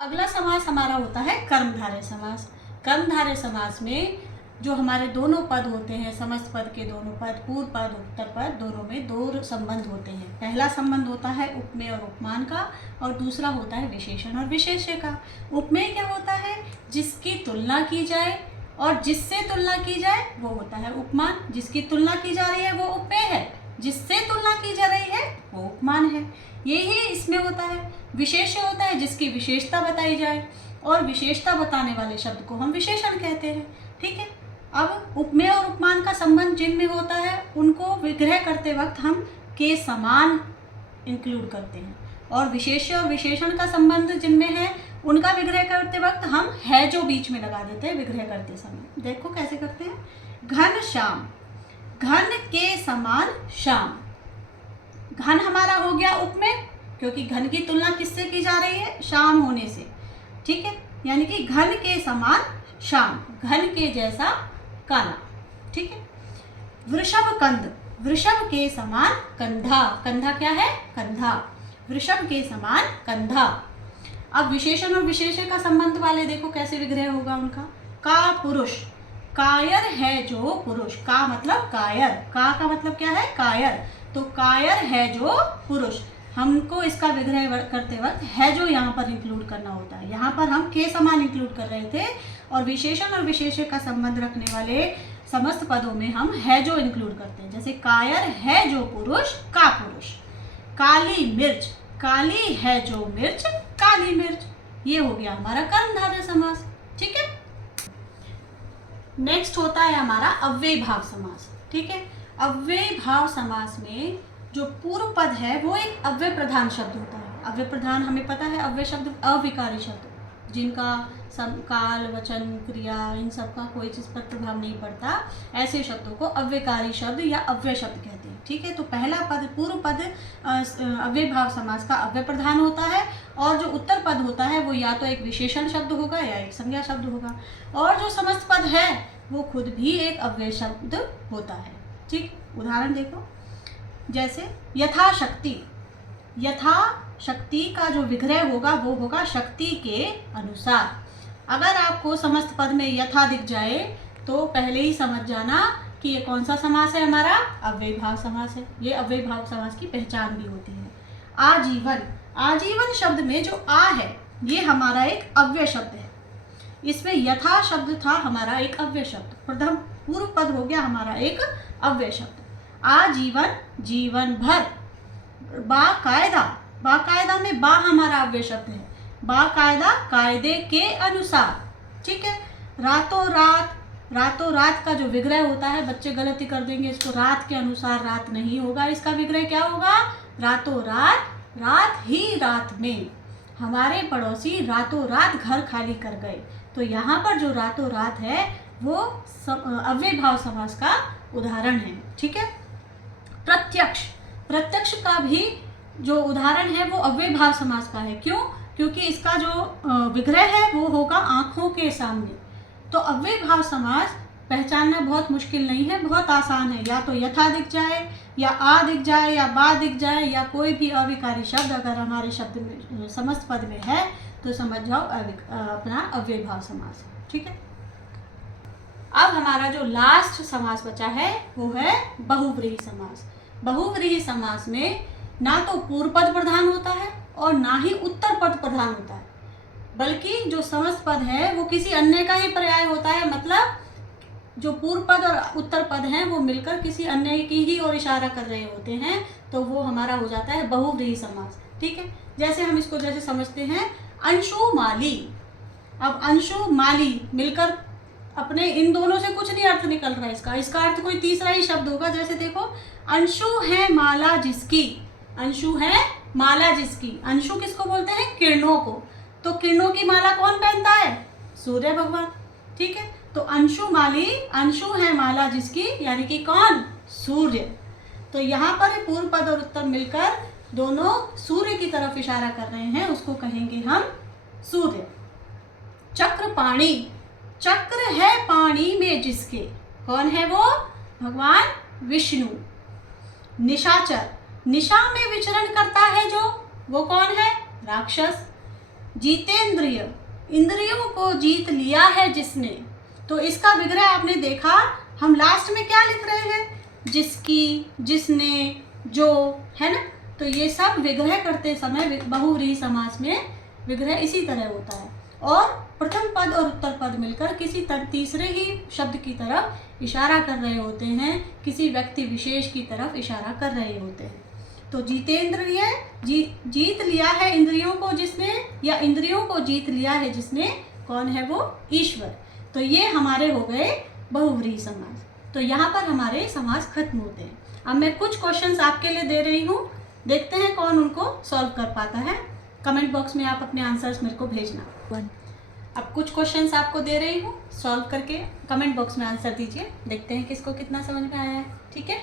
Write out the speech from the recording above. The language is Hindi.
अगला समास हमारा होता है कर्मधारय समास। कर्मधारय समास में जो हमारे दोनों पद होते हैं, समस्त पद के दोनों पद, पूर्व पद उत्तर पद, दोनों में दो संबंध होते हैं। पहला संबंध होता है उपमेय और उपमान का, और दूसरा होता है विशेषण और विशेष्य का। उपमेय क्या होता है? जिसकी तुलना की जाए, और जिससे तुलना की जाए वो होता है उपमान। जिसकी तुलना की जा रही है वो उपमेय है, जिससे तुलना की जा रही है वो उपमान है। यही इसमें होता है। विशेष्य होता है जिसकी विशेषता बताई जाए, और विशेषता बताने वाले शब्द को हम विशेषण कहते हैं। ठीक है। अब उपमेय और उपमान का संबंध जिनमें होता है उनको विग्रह करते वक्त हम के समान इंक्लूड करते हैं, और विशेष्य और विशेषण का संबंध जिनमें है उनका विग्रह करते वक्त हम है जो बीच में लगा देते हैं विग्रह करते समय। देखो कैसे करते हैं। घन श्याम, घन के समान श्याम। घन हमारा हो गया उपमेय, क्योंकि घन की तुलना किससे की जा रही है? श्याम होने से। ठीक है, यानी कि घन के समान श्याम, घन के जैसा काला। ठीक है। वृषभ कंद, वृषभ के समान कंधा। कंधा क्या है? कंधा। वृषभ के समान कंधा। अब विशेषण और विशेष्य का संबंध वाले देखो कैसे विग्रह होगा उनका। का पुरुष, कायर है जो पुरुष। का मतलब कायर, का मतलब क्या है? कायर। तो कायर है जो पुरुष। हमको इसका विग्रह करते वक्त है जो यहाँ पर इंक्लूड करना होता है। यहाँ पर हम के समान इंक्लूड कर रहे थे, और विशेषण और विशेष्य का संबंध रखने वाले समस्त पदों में हम है जो इंक्लूड करते हैं। जैसे कायर है जो पुरुष, का पुरुष। काली मिर्च, काली है जो मिर्च, काली मिर्च। ये हो गया हमारा कर्मधारय समास। ठीक है। नेक्स्ट होता है हमारा अव्ययी भाव समास। ठीक है। अव्ययी भाव समास में जो पूर्व पद है वो एक अव्यय प्रधान शब्द होता है। अव्यय प्रधान हमें पता है, अव्यय शब्द अविकारी शब्द जिनका काल, वचन, क्रिया इन सब का कोई चीज पर प्रभाव नहीं पड़ता, ऐसे शब्दों को अव्ययकारी शब्द या अव्यय शब्द कहते हैं। ठीक है। तो पहला पद, पूर्व पद अव्यय भाव समास का अव्यय प्रधान होता है, और जो उत्तर पद होता है वो या तो एक विशेषण शब्द होगा या एक संज्ञा शब्द होगा, और जो समस्त पद है वो खुद भी एक अव्यय शब्द होता है। ठीक। उदाहरण देखो, जैसे यथाशक्ति। यथाशक्ति का जो विग्रह होगा वो होगा शक्ति के अनुसार। अगर आपको समस्त पद में यथा दिख जाए तो पहले ही समझ जाना कि ये कौन सा समास है? हमारा अव्ययी भाव समास है। ये अव्ययी भाव समास की पहचान भी होती है। आजीवन, आजीवन शब्द में जो आ है ये हमारा एक अव्यय शब्द है। इसमें यथा शब्द था हमारा एक अव्यय शब्द, प्रथम पूर्व पद हो गया हमारा एक अव्यय शब्द। आजीवन, जीवन भर। बाकायदा, बाकायदा में बा हमारा अव्यय शब्द है। बाकायदा, कायदे के अनुसार। ठीक है। रातों रात, रातों रात का जो विग्रह होता है, बच्चे गलती कर देंगे इसको, रात के अनुसार रात नहीं होगा, इसका विग्रह क्या होगा? रातों रात, रात ही रात में हमारे पड़ोसी रातों रात घर खाली कर गए। तो यहाँ पर जो रातों रात है वो अव्ययी भाव समास का उदाहरण है। ठीक है। प्रत्यक्ष, प्रत्यक्ष का भी जो उदाहरण है वो अव्ययी भाव समास का है। क्यों? क्योंकि इसका जो विग्रह है वो होगा आंखों के सामने। तो अव्ययी भाव समास पहचानना बहुत मुश्किल नहीं है, बहुत आसान है। या तो यथा दिख जाए, या आ दिख जाए, या बा दिख जाए, या कोई भी अविकारी शब्द अगर हमारे शब्द में समस्त पद में है तो समझ जाओ अपना अव्ययी भाव समास है। ठीक है। अब हमारा जो लास्ट समास बचा है वो है बहुव्रीहि समास। बहुव्रीहि समास में ना तो पूर्व पद प्रधान होता है और ना ही उत्तर पद प्रधान होता है, बल्कि जो समस्त पद है वो किसी अन्य का ही पर्याय होता है। मतलब जो पूर्व पद और उत्तर पद हैं वो मिलकर किसी अन्य की ही ओर इशारा कर रहे होते हैं, तो वो हमारा हो जाता है बहुव्रीहि समास। ठीक है। जैसे हम इसको जैसे समझते हैं, अंशु माली। अब अंशु माली मिलकर अपने इन दोनों से कुछ नहीं अर्थ निकल रहा है इसका, इसका अर्थ कोई तीसरा ही शब्द होगा। जैसे देखो, अंशु है माला जिसकी, अंशु है माला जिसकी। अंशु किसको बोलते हैं? किरणों को। तो किरणों की माला कौन पहनता है? सूर्य भगवान। ठीक है। तो अंशु माली, अंशु है माला जिसकी, यानी कि कौन? सूर्य। तो यहाँ पर पूर्व पद और उत्तर मिलकर दोनों सूर्य की तरफ इशारा कर रहे हैं, उसको कहेंगे हम सूर्य। चक्रपाणी, चक्र है पानी में जिसके, कौन है वो? भगवान विष्णु। निशाचर, निशा में विचरण करता है जो, वो कौन है? राक्षस। जीतेंद्रिय, इंद्रियों को जीत लिया है जिसने। तो इसका विग्रह आपने देखा, हम लास्ट में क्या लिख रहे हैं, जिसकी, जिसने, जो, है ना। तो ये सब विग्रह करते समय बहुव्रीहि समास में विग्रह इसी तरह होता है, और प्रथम पद और उत्तर पद मिलकर किसी तीसरे ही शब्द की तरफ इशारा कर रहे होते हैं, किसी व्यक्ति विशेष की तरफ इशारा कर रहे होते हैं। तो जीतेंद्रिय, जीत लिया है इंद्रियों को जिसने, या इंद्रियों को जीत लिया है जिसने, कौन है वो, ईश्वर। तो ये हमारे हो गए बहुव्रीहि समास। तो यहाँ पर हमारे समास खत्म होते हैं। अब मैं कुछ क्वेश्चंस आपके लिए दे रही हूँ, देखते हैं कौन उनको सॉल्व कर पाता है। कमेंट बॉक्स में आप अपने आंसर्स मेरे को भेजना। अब कुछ क्वेश्चंस आपको दे रही हूँ, सॉल्व करके कमेंट बॉक्स में आंसर दीजिए, देखते हैं किसको कितना समझ में आया है। ठीक है।